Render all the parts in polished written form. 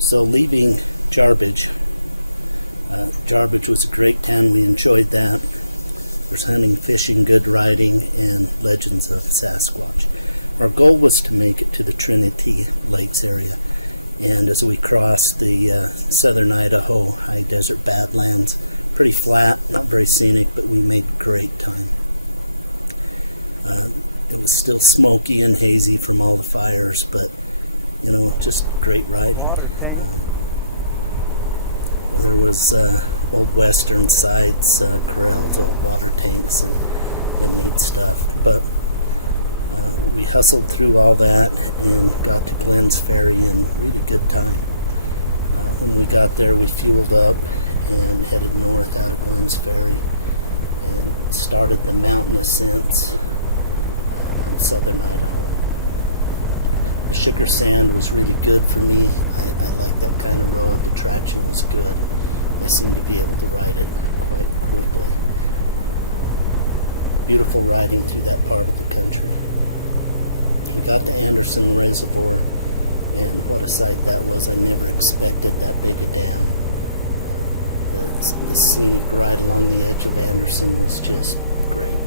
So leaving Jarbidge, Jarbidge was a great town. We enjoyed that. There's hunting, fishing, good riding, and legends of Sasquatch. Our goal was to make it to the Trinity Lakes area, and as we crossed the southern Idaho high desert badlands, pretty flat, not very scenic, but we made great time. It was still smoky and hazy from all the fires, but you know, just great riding. There was old western sites, corrals, old water tanks, and neat stuff. But we hustled through all that and got to Glenn's Ferry in really good time. When we got there, we fueled up and headed north out of Glenn's Ferry and started the mountain ascents of southern Idaho. The sugar sand was really good for me. I like that kind of road. The traction was good. I seemed to be able to ride it quite quickly. Beautiful riding through that part of the country. We got to Anderson Reservoir, and what a sight that was. I never expected that big a dam. The scenic ride along the edge of Anderson was just great.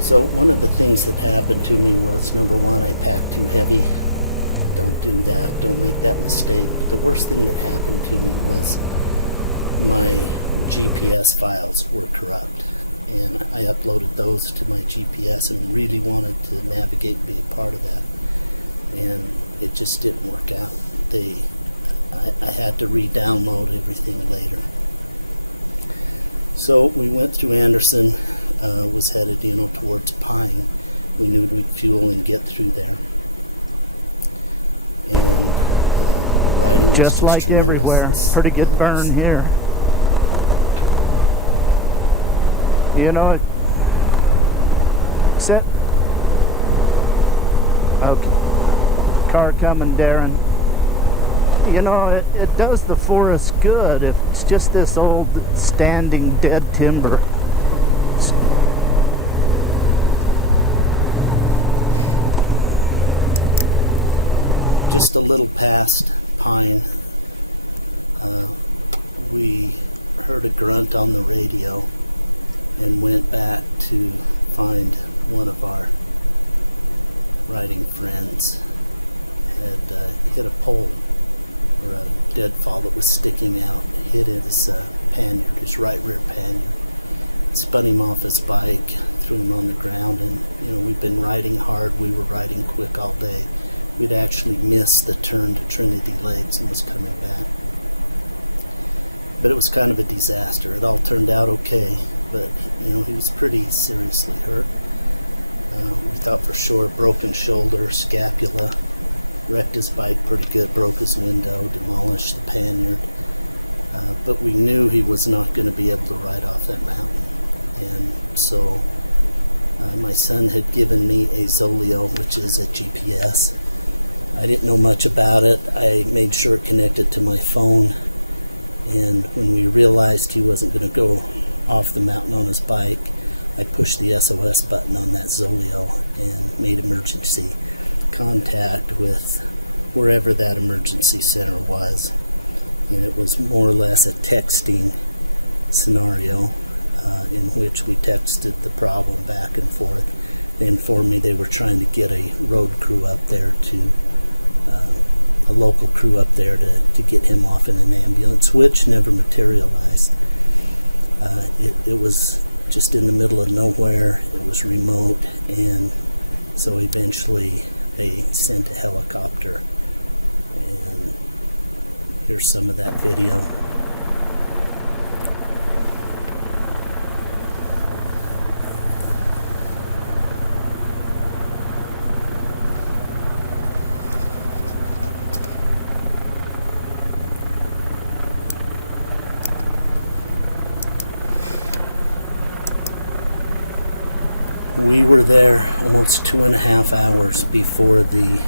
So one of the things that happened to me was, number one, I packed too heavy. Don't do that. Don't make that mistake. The worst thing that happened to me was my GPS files were corrupt. And I uploaded those to my GPS and really wanted to navigate and be a part of that. And it just didn't work out. I had to re-download everything later. So we went through Anderson, was headed, towards Pine. We knew we'd fuel and get through there. And the riding was just like tremendous. Everywhere. Pretty good burn here. Sit. Okay. Car coming, Darren. It does the forest good if it's just this old standing dead timber. Just a little past Pine, we heard a grunt on the radio and went back to find one of our riding friends had hit a pole or a deadfall that was sticking out, hit his pannier, his right rear pannier, spun him off his bike, threw him on the ground, and we'd been riding hard, we were riding quick all day. We'd actually missed the turn to Trinity Lakes and was coming back. But it was kind of a disaster. It all turned out okay, but he was pretty seriously hurt. We thought for sure broken shoulder, scapula, wrecked his bike pretty good, broke his window, demolished the pannier. But we knew he was not going to be able to ride off that mountain. And so my son had given me a Zoleo, which is a GPS. I didn't know much about it. I made sure it connected to my phone. And when we realized he wasn't going to go off the mountain on his bike, I pushed the SOS button on that Zoleo and made emergency contact with wherever that emergency center was. And it was more or less a texting scenario in which we texted the problem back and forth. They informed me they were trying to get a road crew up there a local crew up there to get him off in an ambulance, which never materialized. It was just in the middle of nowhere. It was remote, and so eventually they sent a helicopter. And here's some of that video. We were there almost 2.5 hours before the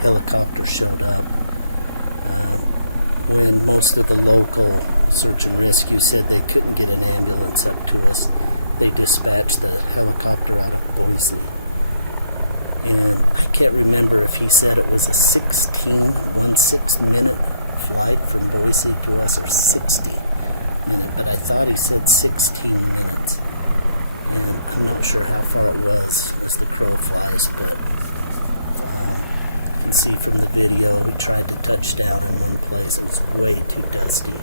helicopter showed up. When most of the local search and rescue said they couldn't get an ambulance up to us, they dispatched the helicopter out of Boise. And I can't remember if he said it was a 16 minute flight from Boise to us, or 60 minute, but I thought he said 16 minutes. And I'm not sure how far it was as the crow flies, but you can see from the video he tried to touch down in one place. It was way too dusty.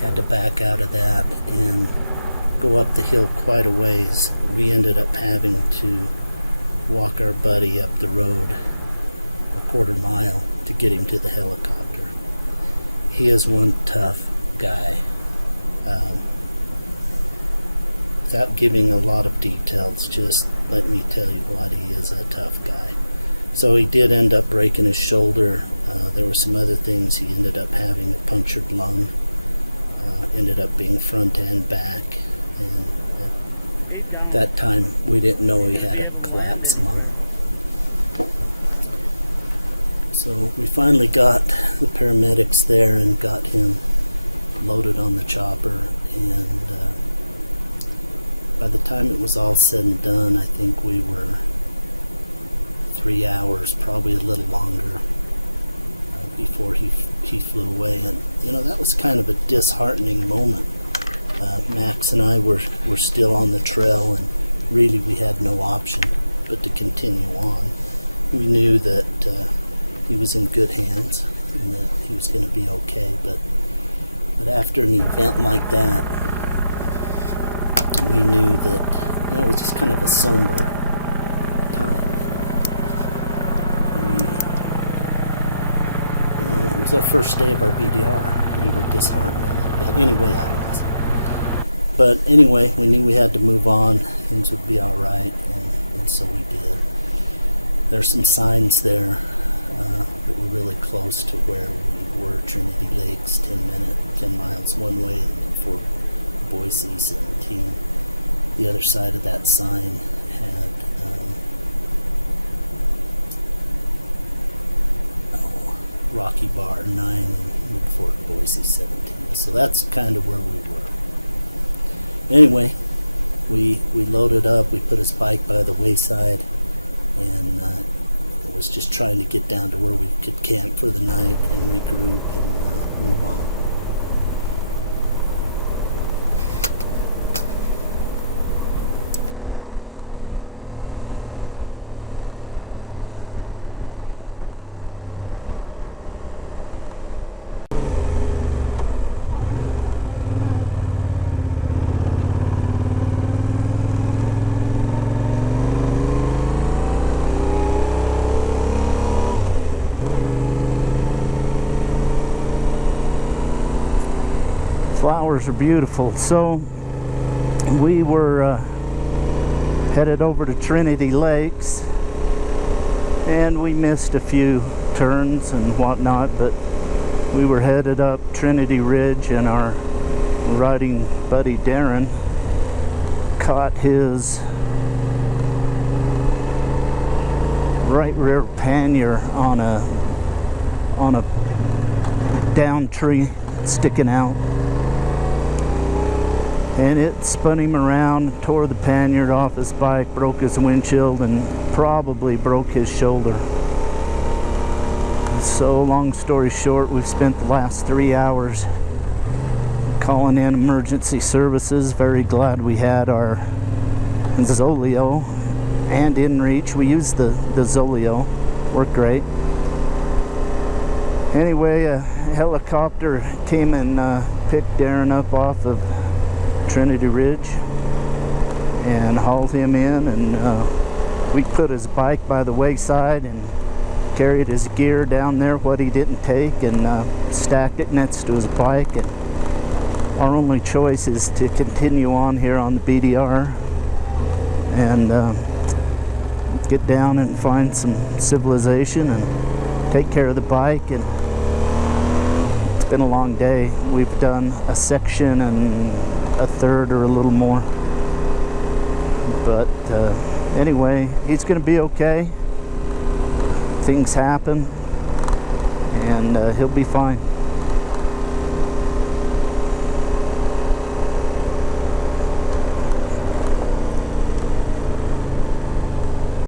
Had to back out of that and go up the hill quite a ways. We ended up having to walk our buddy up the road a quarter mile to get him to the helicopter. He is one tough guy. Without giving a lot of details, just let me tell you what, he is a tough guy. So he did end up breaking his shoulder. There were some other things. He ended up having a punctured lung. Ended up being front and back. And at that time, we didn't know he had a collapsed lung. So we finally got the paramedics there and got him loaded on the chopper. And by the time it was all said and done, I think we were 3 hours, probably a little longer, before he flew away. And that was kind of a disheartening moment. Max and I were still on the trail, and really we had no option but to continue on. We knew that he was in good hands and that he was going to be okay, but after an event like that, we knew that it was just kind of a somber time. It was our first day of our BDR. We were disheartened a little bit. Anyway, I was. But anyway, we knew we had to move on. Things would be all right, and so we did. There's some signs there that were really close to where we were. Trinity Lakes, 10 miles one way, and for Boise, 17. The other side of that sign had Rocky Bar 9 and Midford, Boise 17. So that's kind of where we were. Anyway, we loaded up, we put his bike by the wayside, and was just trying to get down to where we could camp for the night and regroup and move on. Flowers are beautiful. So we were headed over to Trinity Lakes, and we missed a few turns and whatnot, but we were headed up Trinity Ridge, and our riding buddy Darren caught his right rear pannier on a down tree sticking out. And it spun him around, tore the pannier off his bike, broke his windshield, and probably broke his shoulder. So long story short, we've spent the last 3 hours calling in emergency services. Very glad we had our Zoleo and InReach. We used the Zoleo, worked great. Anyway, a helicopter came and picked Darren up off of Trinity Ridge and hauled him in, and we put his bike by the wayside and carried his gear down there, what he didn't take, and stacked it next to his bike. And our only choice is to continue on here on the BDR and get down and find some civilization and take care of the bike. And it's been a long day. We've done a section and a third or a little more, but anyway, he's gonna be okay. Things happen, and he'll be fine.